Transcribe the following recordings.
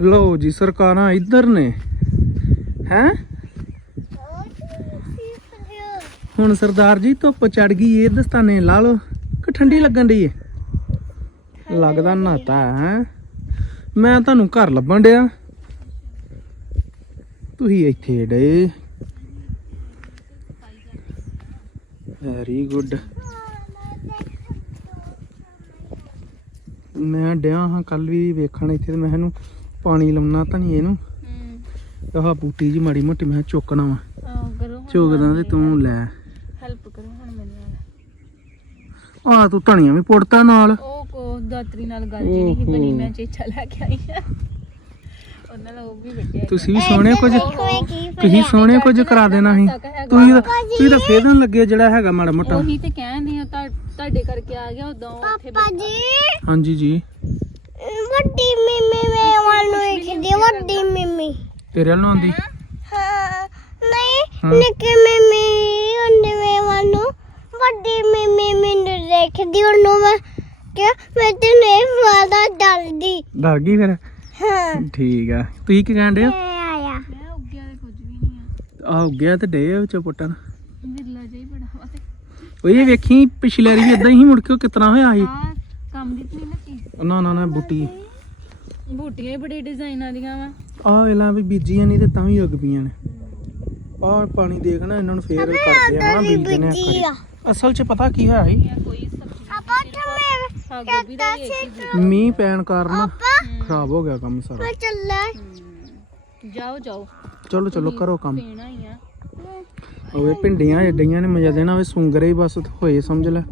ਲਓ ਜੀ, ਸਰਕਾਰਾਂ ਇੱਧਰ ਨੇ। ਹੈ? ਹੁਣ ਸਰਦਾਰ ਜੀ, ਧੁੱਪ ਚੜ ਗਈ ਇਹ ਦਸਤਾਨੇ ਲਾ ਲਓ। ਕਿ ਠੰਡੀ ਲੱਗਣ ਡਈ ਏ? ਲੱਗਦਾ ਨਹਾਤਾ ਹੈ ਮੈਂ ਤੁਹਾਨੂੰ ਘਰ ਲੱਭਣ ਡਿਆ। ਤੁਸੀਂ ਇੱਥੇ ਡੇ ਵੈਰੀ ਗੁੱਡ ਮੈਂ ਡਿਆ ਹਾਂ ਕੱਲ ਵੀ ਵੇਖਣ ਇੱਥੇ ਤੇ ਮੈਂ ਇਹਨੂੰ ਪਾਣੀ ਲਾਉਣਾ ਤਾਂ ਨਹੀਂ ਇਹਨੂੰ। ਆਹ ਬੂਟੀ ਜੀ ਮਾੜੀ ਮੋਟੀ ਮੈਂ ਚੁੱਕਣਾ ਵਾ। ਚੁੱਕਦਾ ਤੇ ਤੂੰ ਲੈ। ਹੈਲਪ ਕਰੋ ਹੁਣ ਮੈਨੂੰ ਆ ਤੂੰ ਧਣੀਆਂ ਵੀ ਪੁੱਟਤਾ ਨਾਲ। ਉਹ ਕੋ ਦਾਤਰੀ ਨਾਲ ਗੱਲ ਜੀ ਨਹੀਂ ਓਹੋ। ਬਣੀ ਮੈਂ ਚੇਚਾ ਲੈ ਕੇ ਆਈ ਆ। ਉਹਨਾਂ ਨਾਲ ਉਹ ਵੀ ਵੱਡਿਆ ਤੁਸੀਂ ਵੀ ਸੋਹਣੇ ਕੁਝ ਤੁਸੀਂ ਸੋਹਣੇ ਕੁਝ ਕਰਾ ਦੇਣਾ ਸੀ। ਤੁਸੀਂ ਤਾਂ ਤੁਸੀਂ ਤਾਂ ਫੇਰਨ ਲੱਗੇ ਜਿਹੜਾ ਹੈਗਾ ਮਾੜਾ ਮੋਟਾ। ਉਹੀ ਤੇ ਕਹਿੰਦੇ ਆ ਤੁਹਾ- ਤੁਹਾਡੇ ਕਰਕੇ ਆ ਗਿਆ ਉਦੋਂ ਉੱਥੇ ਬੈਠਾ। ਹਾਂਜੀ ਜੀ। ਵੱਡੀ ਮਿੰਮੀ ਮੇਰੇ ਵੱਲ ਨੂੰ ਵੇਖਦੀ ਵੱਡੀ ਮਿੰਮੀ। ਤੇਰੇ ਵੱਲ ਨੂੰ ਆਉਂਦੀ? ਹਾਂ। ਨਹੀਂ। ਨਿੱਕੀ ਮਿੰਮੀ ਉਹਨੇ ਮੇਰੇ ਵੱਲ ਨੂੰ ਵੱਡੀ ਮਿੰਮੀ ਮੈਨੂੰ ਦੇਖਦੀ ਉਹਨੂੰ ਮੈਂ ਕਿ ਮੈਂ ਤੇ ਨਹੀਂ ਵਾਦਾ ਡਰਦੀ। ਡਰ ਗਈ ਫਿਰ? ਹਾਂ। ਠੀਕ ਆ। ਤੁਸੀਂ ਕੀ ਕਹਿੰਦੇ ਹੋ? ਇਹ ਆਇਆ। ਮੈਂ ਉੱਗਿਆ ਤੇ ਕੁਝ ਵੀ ਨਹੀਂ ਆ। ਗਿਆ ਤੇ ਡੇ ਵਿੱਚ ਪੁੱਟਣ। ਵਿਰਲਾ ਹੀ ਬੜਾ ਵਾ ਤੇ। ਉਹ ਇਹ ਵੇਖੀ ਪਿਛਲੇ ਵਾਰੀ ਵੀ ਇਦਾਂ ਹੀ ਮੁੜ ਕੇ ਉਹ ਕਿਤਨਾ ਹੋਇਆ ਸੀ? ਨਾ ਨਾ ਨਾ ਬੂਟੀ। ਬੂਟੀਆਂ ਹੀ ਬੜੇ ਡਿਜ਼ਾਈਨਾਂ ਦੀਆਂ ਵਾ। ਆ ਵੇਲਾ ਵੀ ਬੀਜੀਆਂ ਨਹੀਂ ਤੇ ਤਾਂ ਵੀ ਉੱਗ ਪਈਆਂ ਨੇ। ਆ ਪਾਣੀ ਦੇਖਣਾ ਇਹਨਾਂ ਨੂੰ ਫੇਰ ਕਰਦੇ ਆ ਨਾ ਬੀਜਦੇ ਨੇ। ਅਸਲ 'ਚ ਪਤਾ ਕੀ ਹੋਇਆ ਸੀ? ਜਾਂ ਕੋਈ ਸਬਜ਼ੀ ਆਪਾ ਤੇ ਹਾਂ ਗੋਭੀ ਦਾ ਵੀ ਇੱਕ ਹੀ ਬੀਜ। ਮੀਂਹ ਪੈਣ ਕਾਰਨ ਖਰਾਬ ਹੋ ਗਿਆ ਕੰਮ ਸਾਰਾ। ਜਾਓ ਜਾਓ। ਚਲੋ ਚਲੋ ਕਰੋ ਕੰਮ। ਪੀਣਾ ਹੀ ਆ। ਹੋਵੇ ਭਿੰਡੀਆਂ ਏਡੀਆਂ ਨੇ ਮਜ਼ਾ ਦੇਣਾ ਹੋਵੇ ਸੁੰਗਰੇ ਹੀ ਬਸ ਹੋਏ ਸਮਝ ਲੈ।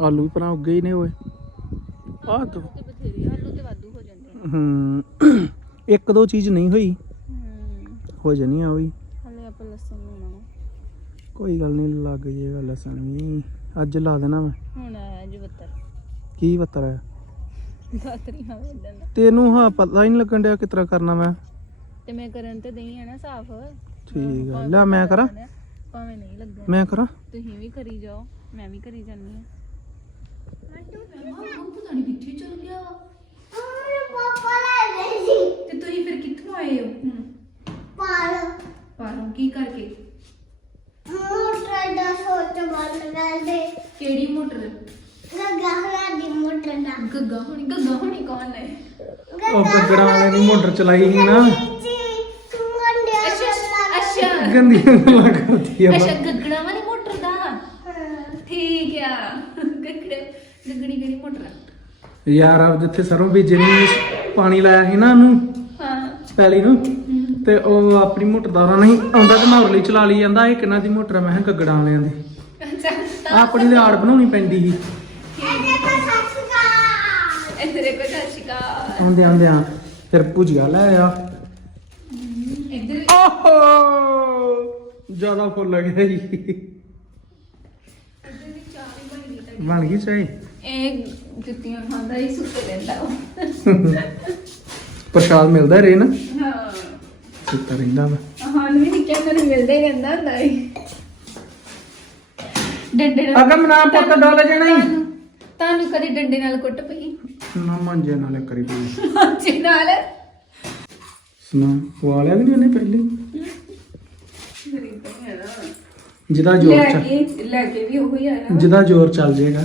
ਆਲੂ ਵੀ ਪਰਾਂ ਉੱਗੇ ਹੀ ਨੇ ਹੋਏ ਆਹ ਤੋਂ ਤੇ ਬਥੇਰੀ ਆਲੂ ਤੇ ਵਾਧੂ ਹੋ ਜਾਂਦੇ ਆ। ਹੂੰ। ਇੱਕ ਦੋ ਚੀਜ਼ ਨਹੀਂ ਹੋਈ? ਹੋ। ਜਾਣੀ ਆ ਵੀ। ਹਲੇ ਆਪਾਂ ਲਸਣ ਲਾਉਣਾ। ਕੋਈ ਗੱਲ ਨਹੀਂ ਲੱਗ ਜੇਗਾ ਲਸਣ ਵੀ। ਅੱਜ ਲਾ ਦੇਣਾ ਮੈਂ। ਹੁਣ ਆਇਆ ਜਵੱਤਰ ਕੀ ਪੱਤਰ ਹੈ ਤੈਨੂੰ ਹਾਂ ਪਤਾ ਹੀ ਨਹੀਂ ਲੱਗਣ ਡਿਆ ਕਿਸ ਤਰ੍ਹਾਂ ਕਰਨਾ ਮੈਂ। ਤੇ ਮੈਂ ਕਰਨ ਤੇ ਦਈ ਆ ਨਾ ਸਾਫ਼। ਠੀਕ ਆ। ਲੈ ਮੈਂ ਕਰਾਂ। ਭਾਵੇਂ ਨਹੀਂ ਲੱਗਾ ਮੈਂ ਕਰਾਂ। ਤੁਸੀਂ ਵੀ ਕਰੀ ਜਾਓ ਮੈਂ ਵੀ ਕਰੀ ਜਾਂਦੀ ਆ ਪਾਪਾ ਲੈ ਗਏ ਸੀ। ਤੇ ਤੁਸੀਂ ਫਿਰ ਕਿੱਥੋਂ ਆਏ ਹੋ? ਹੁਣ ਪਰ। ਕੀ ਕਰਕੇ? ਕਿਹੜੀ ਮੋਟਰ? ਗੱਗਾ ਹਰਾ ਦੀ ਮੋਟਰ ਦਾ। ਗੱਗਾ ਹੋਣੀ ਗੱਗਾ ਹੋਣੀ ਕੌਣ ਹੈ ਉਹ ਗੱਗੜਾ ਵਾਲੇ ਨੇ ਮੋਟਰ ਚਲਾਈ ਸੀ ਨਾ। ਮੰਡਿਆ ਅੱਛਾ ਗੰਦੀਆਂ ਗੱਲਾਂ ਕਰਦੀ ਆ। ਅੱਛਾ ਗੱਗੜਾ ਵਾਲੀ ਮੋਟਰ ਦਾ? ਠੀਕ ਆ ਗੱਗੜੇ। ਕਿਹੜੀ ਮੋਟਰ ਆ। ਯਾਰ ਆਪ ਜਿੱਥੇ ਸਰੋਂ ਬੀਜਣੀ ਪਾਣੀ ਲਾਇਆ ਸੀ ਨਾ ਉਹਨੂੰ ਹਾਂ। ਪੈਲੀ ਨੂੰ ਤੇ ਉਹ ਆਪਣੀ ਮੋਟਰ ਨਹੀਂ ਆਉਂਦਾ ਤੇ ਮਾਰ ਲਈ ਚਲਾ ਲਈ ਜਾਂਦਾ ਇਹ ਕਿੰਨਾ ਦੀ ਮੋਟਰ ਆ ਮੈਂ ਕਿਹਾ ਗੱਗੜਾਂ ਵਾਲਿਆਂ ਦੀ। ਆਹ ਆਪਣੀ ਲਿਆੜ ਬਣਾਉਣੀ ਪੈਂਦੀ ਸੀ। ਇਹਦੇ ਤਾਂ ਸੱਚ ਦਾ ਇੱਧਰ ਦੇਖੋ ਸਤਿ ਸ਼੍ਰੀ ਅਕਾਲ। ਆਂਦੇ ਆਂਦੇ ਆ ਫਿਰ ਭੁਜੀਆ ਲੈ ਆ ਇੱਧਰ ਓਹੋ! ਜ਼ਿਆਦਾ ਫੁੱਲ ਗਿਆ ਜੀ। ਬਣ ਗਈ ਚਾਹੀ? ਇਹ ਜੁੱਤੀਆਂ ਖਾਂਦਾ ਹੀ ਸੁੱਤੇ ਰਹਿੰਦਾ ਵਾ। ਪ੍ਰਸ਼ਾਦ ਮਿਲਦਾ ਰੇ ਨਾ? ਹਾਂ। ਸੁੱਤਾ ਰਹਿੰਦਾ ਵਾ। ਹਾਂ ਵੀ ਨਿੱਕੇ ਨੂੰ ਮਿਲਦਾ ਹੀ ਰਹਿੰਦਾ ਹੁੰਦਾ ਹੈ ਡੰਡੇ ਨਾਲ ਅਗਮ ਨਾ ਪੁੱਤ ਡੋਲ ਜਾਣਾ ਹੀ। ਤੁਹਾਨੂੰ- ਤੁਹਾਨੂੰ ਕਦੇ ਡੰਡੇ ਨਾਲ ਕੁੱਟ ਪਈ? ਨਾ ਮੰਜੇ ਨਾਲੇ ਕਰੀ ਪਈ ਮਾਂਜੇ ਨਾਲ? ਸੁਣਾ ਵਾਲਿਆ ਵੀ ਨਹੀਂ ਉਹਨੇ ਪਹਿਲੇ? ਜਿਹਦਾ ਜ਼ੋਰ ਲੈ ਚੱਲ ਕੇ ਲੈ ਕੇ ਵੀ ਉਹੀ ਆਇਆ ਜਿਹਦਾ ਜ਼ੋਰ ਚੱਲ ਜਾਏਗਾ।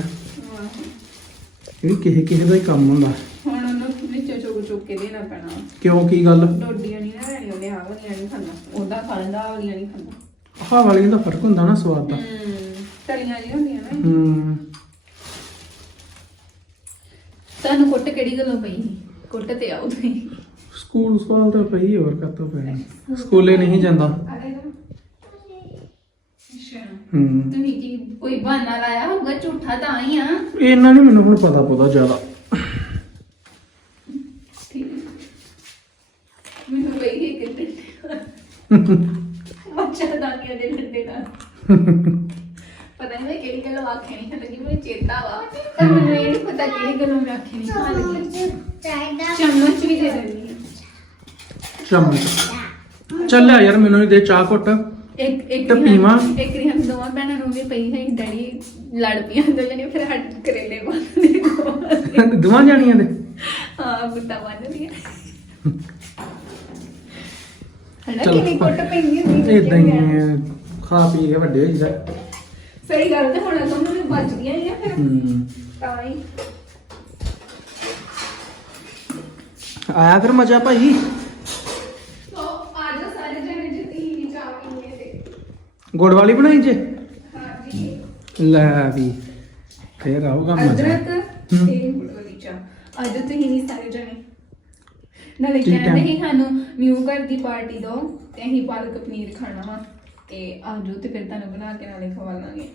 ਇਹ ਵੀ ਕਿਸੇ ਕਿਸੇ ਦਾ ਹੀ ਕੰਮ ਹੁੰਦਾ। ਹੁਣ ਉਹਨੂੰ ਵਿੱਚੋਂ ਚੁੱਕ ਚੁੱਕ ਕੇ ਦੇਣਾ ਪੈਣਾ। ਕਿਉਂ ਕੀ ਗੱਲ? ਡੋਡੀਆਂ ਨਹੀਂ ਨਾ ਲੈਣੀਆਂ ਉਹਨੇ ਆਹ ਵਾਲੀਆਂ ਨਹੀਂ ਖਾਣਾ ਉਹਦਾ ਖਾ ਲੈਂਦਾ ਆਹ ਵਾਲੀਆਂ ਨਹੀਂ ਖਾਂਦਾ। ਆਹ ਵਾਲੀ ਦਾ ਫ਼ਰਕ ਹੁੰਦਾ ਨਾ ਸਵਾਦ ਦਾ। ਹੂੰ ਤਲੀਆਂ ਜੀ ਹੁੰਦੀਆਂ ਨਾ ਹੂੰ। ਤੁਹਾਨੂੰ ਕੁੱਟ ਕਿਹੜੀ ਗੱਲੋਂ ਪਈ? ਸੀ? ਕੁੱਟ ਤੇ ਆਉ ਤੁਸੀਂ। ਸਕੂਲ ਸਵਾਲ ਤਾਂ ਪਈ ਹੋਰ ਕਾਤੋਂ ਪੈਣੀ? ਸਕੂਲੇ ਨਹੀਂ ਜਾਂਦਾ। ਅੱਛਾ ਹੂੰ। ਤੁਸੀਂ ਕੀ ਕੋਈ ਬਹਾਨਾ ਲਾਇਆ ਹੋਊਗਾ? ਝੂਠਾ ਤਾਂ ਹੀ ਆ। ਇਹਨਾਂ ਨਹੀਂ ਮੈਨੂੰ ਹੁਣ ਪਤਾ ਪਤਾ ਜ਼ਿਆਦਾ। ਠੀਕ। ਮੈਨੂੰ ਪਈ ਹੀ ਕਿਤੇ ਮੱਛਰਦਾਨੀਆਂ ਦੇ ਡੰਡੇ ਨਾਲ। ਪਤਾ ਨਹੀਂ ਮੈਂ ਕਿਹੜੀ ਗੱਲ ਆਖੀ ਨਹੀਂ ਲੱਗੀ ਮੈਨੂੰ ਚੇਤਾ ਵਾ। ਪਰ ਮੈਨੂੰ ਇਹ ਨਹੀਂ ਪਤਾ ਕਿਹੜੀ ਗੱਲੋਂ ਮੈਂ ਆਖੀ ਨਹੀਂ ਲੱਗੀ ਚਾਹੀਦਾ ਚਮਚ ਵੀ ਦੇ ਦਿੰਦੀ ਹਾਂ। ਚਮਚ। ਚੱਲਿਆ ਯਾਰ ਮੈਨੂੰ ਵੀ ਦੇ ਚਾਹ ਘੁੱਟ। ਇੱਕ ਇੱਕ ਤੇ ਪੀਵਾਂ? ਇੱਕ ਰਿਹਨ ਦੋਵਾਂ ਭੈਣਾਂ ਨੂੰ ਵੀ ਪਈ ਹੈ ਡੈਡੀ ਲੜ ਪਈਆਂ ਦੋ ਜਣੇ ਫਿਰ ਹੱਟ ਕਰੇਲੇ ਬੰਦੇ ਦੋਵਾਂ ਜਾਣੀਆਂ ਦੇ? ਹਾਂ ਗੁੱਟਾ ਬੰਨ ਲਿਆ ਹਣਾ ਚਲੋ। ਕਿੰਨੀ ਕੁੱਟ ਪੈਂਦੀ ਹੁੰਦੀ ਇਦਾਂ ਹੀ ਹੈ, ਖਾ ਪੀ ਕੇ ਵੱਡੇ ਹੋਈਦਾ ਸਹੀ ਗੱਲ ਤੇ ਹੁਣ ਅਗਮ ਨੂੰ ਬਚਦੀਆਂ ਹੀ ਆ ਫਿਰ। ਹੂੰ। ਤਾਂ ਹੀ। ਆਇਆ ਫਿਰ ਮਜ਼ਾ ਭਾਈ? ਸੋ ਅੱਜ ਸਾਰੇ ਜਣੇ ਜਿੱਤੀ ਹੀ ਚਾਹ ਪੀਣੇ ਤੇ। ਗੁੜ ਵਾਲੀ ਬਣਾਈ ਜੇ? ਲੈ ਵੀ ਫੇਰ ਆਊਗਾ ਮਜ਼ਾ ਅਦਰਕ। ਤੇ ਚਾਹ ਅੱਜ ਤੁਸੀਂ ਨਹੀਂ ਸਾਰੇ ਜਣੇ ਨਾਲੇ ਠੀਕ ਕਹਿੰਦੇ ਹੈ। ਹੀ ਸਾਨੂੰ ਨਿਊ ਘਰ ਦੀ ਪਾਰਟੀ ਦੋ ਤੇ ਅਸੀਂ ਪਾਲਕ ਪਨੀਰ ਖਾਣਾ ਵਾ ਤੇ ਆਜੋ ਤੇ ਫਿਰ ਤੁਹਾਨੂੰ ਬਣਾ ਕੇ ਨਾਲੇ ਖਵਾਵਾਂਗੇ